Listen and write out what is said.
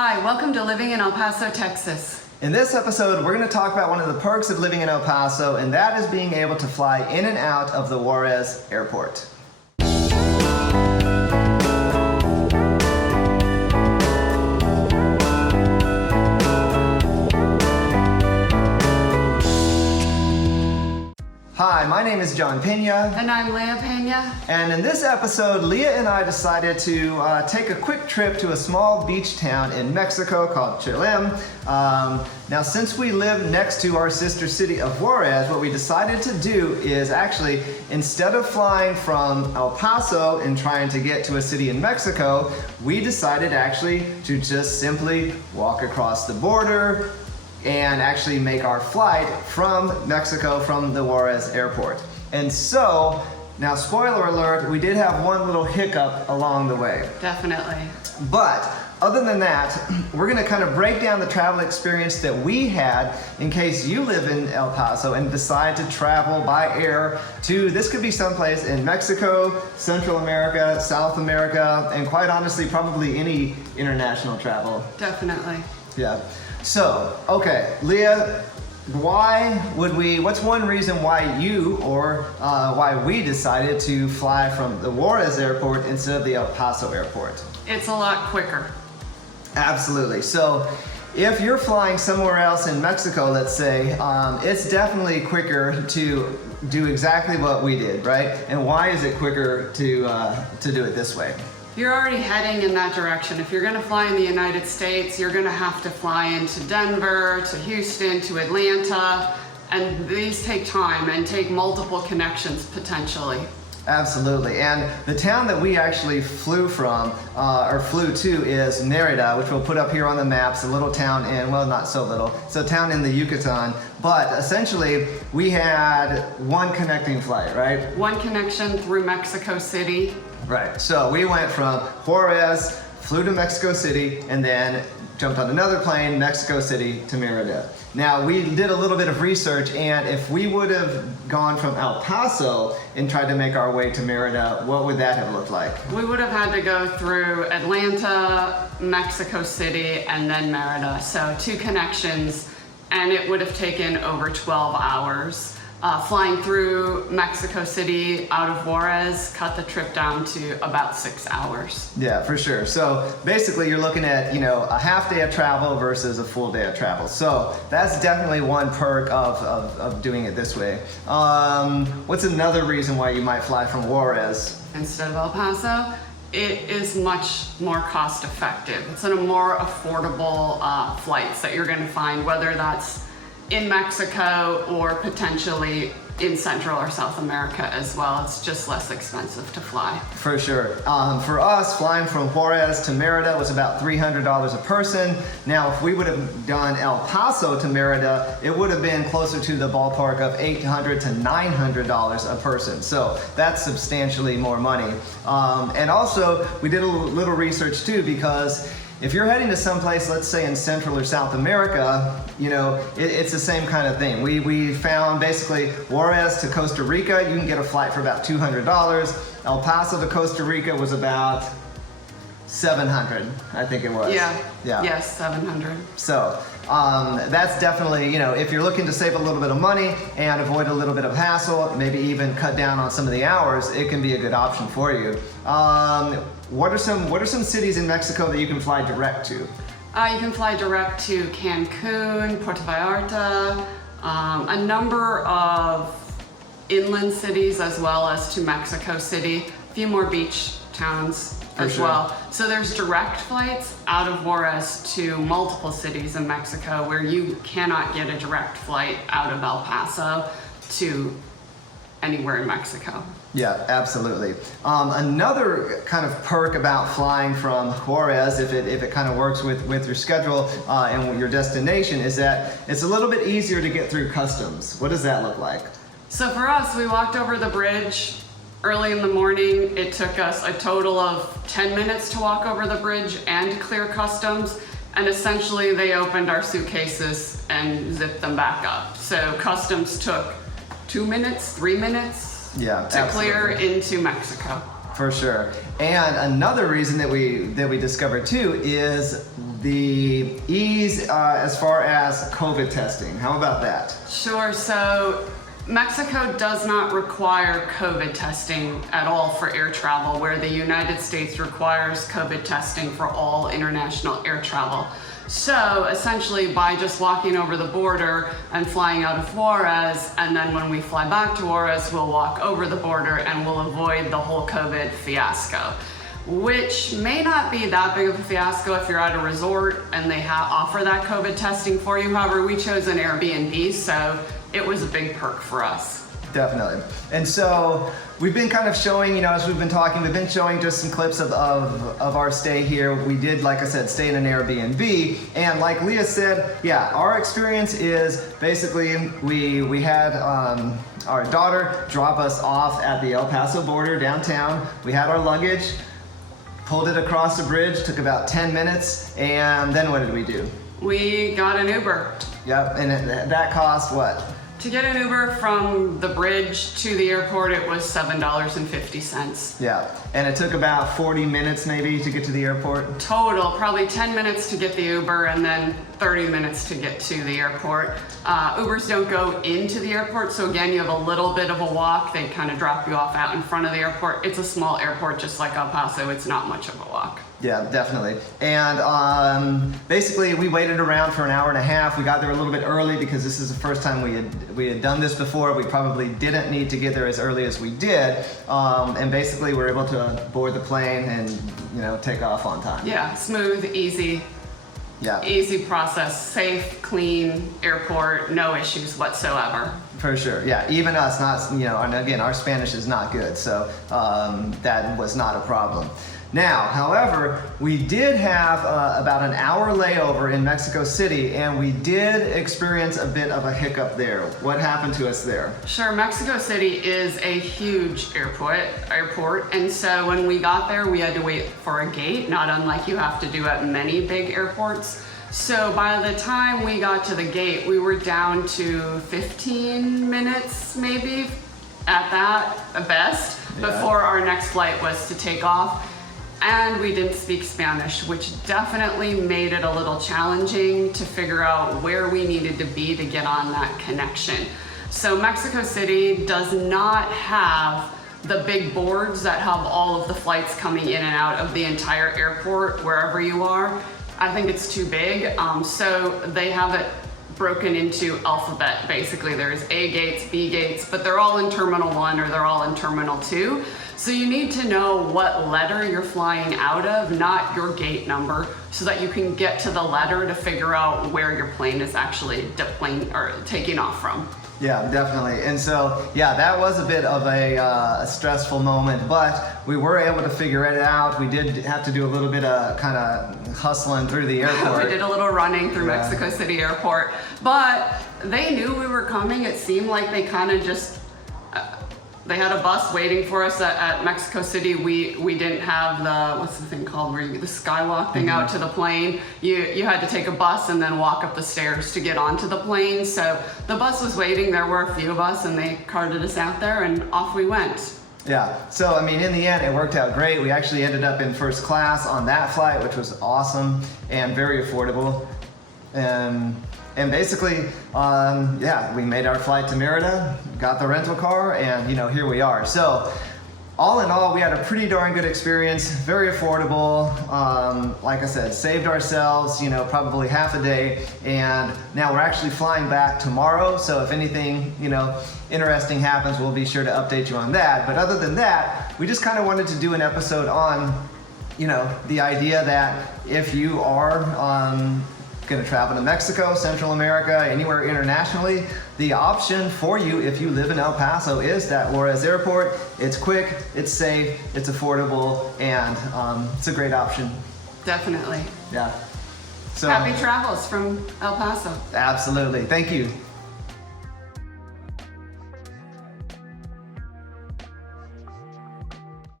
Hi, welcome to Living in El Paso, Texas. In this episode, we're going to talk about one of the perks of living in El Paso, and that is being able to fly in and out of the Juarez Airport. Hi, my name is John Pena. And I'm Leah Pena. And in this episode, Leah and I decided to take a quick trip to a small beach town in Mexico called Cholem. Now, since we live next to our sister city of Juarez, what we decided to do is actually, instead of flying from El Paso and trying to get to a city in Mexico, we decided actually to just simply walk across the border and actually make our flight from Mexico, from the Juarez airport. And so, now spoiler alert, we did have one little hiccup along the way. Definitely. But other than that, we're gonna kind of break down the travel experience that we had in case you live in El Paso and decide to travel by air to, this could be someplace in Mexico, Central America, South America, and quite honestly, probably any international travel. Definitely. Yeah. So, okay, Leah, what's one reason why you or why we decided to fly from the Juarez airport instead of the El Paso airport? It's a lot quicker. Absolutely. So, if you're flying somewhere else in Mexico, let's say, it's definitely quicker to do exactly what we did, right? And why is it quicker to do it this way? You're already heading in that direction. If you're gonna fly in the United States, you're gonna have to fly into Denver, to Houston, to Atlanta, and these take time and take multiple connections potentially. Absolutely, and the town that we actually flew from, or flew to, is Mérida, which we'll put up here on the maps, a little town in, well, not so little, it's a town in the Yucatan, but essentially we had one connecting flight, right? One connection through Mexico City. Right, so we went from Juarez, flew to Mexico City, and then jumped on another plane, Mexico City to Mérida. Now, we did a little bit of research, and if we would have gone from El Paso and tried to make our way to Mérida, what would that have looked like? We would have had to go through Atlanta, Mexico City, and then Mérida. So 2 connections, and it would have taken over 12 hours. Flying through Mexico City out of Juarez cut the trip down to about 6 hours. Yeah, for sure. So basically you're looking at, a half day of travel versus a full day of travel. So that's definitely one perk of doing it this way. What's another reason why you might fly from Juarez instead of El Paso? It is much more cost effective. It's a more affordable flights that you're going to find, whether that's in Mexico or potentially in Central or South America as well. It's just less expensive to fly. For sure. For us, flying from Juarez to Mérida was about $300 a person. Now, if we would have done El Paso to Mérida, it would have been closer to the ballpark of $800 to $900 a person. So that's substantially more money. And also, we did a little research too, because if you're heading to someplace, let's say in Central or South America, it's the same kind of thing. We found basically Juarez to Costa Rica, you can get a flight for about $200. El Paso to Costa Rica was about $700, I think it was. Yeah. Yes, 700. So that's definitely, if you're looking to save a little bit of money and avoid a little bit of hassle, maybe even cut down on some of the hours, it can be a good option for you. What are some cities in Mexico that you can fly direct to? You can fly direct to Cancun, Puerto Vallarta, a number of inland cities as well as to Mexico City, a few more beach towns as well. So there's direct flights out of Juarez to multiple cities in Mexico where you cannot get a direct flight out of El Paso to anywhere in Mexico. Yeah, absolutely. Another kind of perk about flying from Juarez, if it kind of works with your schedule and your destination, is that it's a little bit easier to get through customs. What does that look like? So for us, we walked over the bridge early in the morning. It took us a total of 10 minutes to walk over the bridge and clear customs. And essentially they opened our suitcases and zipped them back up. So customs took 2 minutes, 3 minutes to clear into Mexico. For sure. And another reason that we discovered too is the ease as far as COVID testing. How about that? Sure. So Mexico does not require COVID testing at all for air travel, where the United States requires COVID testing for all international air travel. So essentially, by just walking over the border and flying out of Juarez, and then when we fly back to Juarez, we'll walk over the border and we'll avoid the whole COVID fiasco, which may not be that big of a fiasco if you're at a resort and they offer that COVID testing for you. However, we chose an Airbnb, so it was a big perk for us. Definitely. And so we've been kind of showing, you know, as we've been talking, we've been showing just some clips of our stay here. We did, like I said, stay in an Airbnb. And like Leah said, yeah, our experience is basically we had our daughter drop us off at the El Paso border downtown. We had our luggage, pulled it across the bridge, took about 10 minutes. And then what did we do? We got an Uber. Yep, and that cost what? To get an Uber from the bridge to the airport, it was $7.50. Yeah, and it took about 40 minutes maybe to get to the airport? Total, probably 10 minutes to get the Uber and then 30 minutes to get to the airport. Ubers don't go into the airport, so again, you have a little bit of a walk. They kind of drop you off out in front of the airport. It's a small airport, just like El Paso. It's not much of a walk. Yeah, definitely. And basically, we waited around for an hour and a half. We got there a little bit early because this is the first time we had done this before. We probably didn't need to get there as early as we did. And basically, we were able to board the plane and, you know, take off on time. Yeah, smooth, easy. Yeah. Easy process, safe, clean airport, no issues whatsoever. For sure, yeah. Even us, not, you know, and again, our Spanish is not good, so that was not a problem. Now, however, we did have about an hour layover in Mexico City, and we did experience a bit of a hiccup there. What happened to us there? Sure, Mexico City is a huge airport, and so when we got there, we had to wait for a gate, not unlike you have to do at many big airports. So by the time we got to the gate, we were down to 15 minutes maybe, at best, before our next flight was to take off. And we didn't speak Spanish, which definitely made it a little challenging to figure out where we needed to be to get on that connection. So Mexico City does not have the big boards that have all of the flights coming in and out of the entire airport, wherever you are. I think it's too big, so they have it broken into alphabet, basically. There's A gates, B gates, but they're all in Terminal 1 or they're all in Terminal 2. So you need to know what letter you're flying out of, not your gate number, so that you can get to the letter to figure out where your plane is actually taking off from. Yeah, definitely. And so, yeah, that was a bit of a stressful moment, but we were able to figure it out. We did have to do a little bit of kind of hustling through the airport. We did a little running through Mexico City Airport, but they knew we were coming. It seemed like they kind of just they had a bus waiting for us at Mexico City. We didn't have the, what's the thing called, where you, the skywalk thing out to the plane. You had to take a bus and then walk up the stairs to get onto the plane. So the bus was waiting. There were a few of us and they carted us out there and off we went. Yeah, so I mean, in the end, it worked out great. We actually ended up in first class on that flight, which was awesome and very affordable. And basically, yeah, we made our flight to Mérida, got the rental car, and, you know, here we are. So all in all, we had a pretty darn good experience, very affordable. Like I said, saved ourselves, you know, probably half a day. And now we're actually flying back tomorrow. So if anything, you know, interesting happens, we'll be sure to update you on that. But other than that, we just kind of wanted to do an episode on, you know, the idea that if you are going to travel to Mexico, Central America, anywhere internationally, the option for you if you live in El Paso is that Juarez Airport. It's quick, it's safe, it's affordable, and it's a great option. Definitely. Yeah. So happy travels from El Paso. Absolutely. Thank you.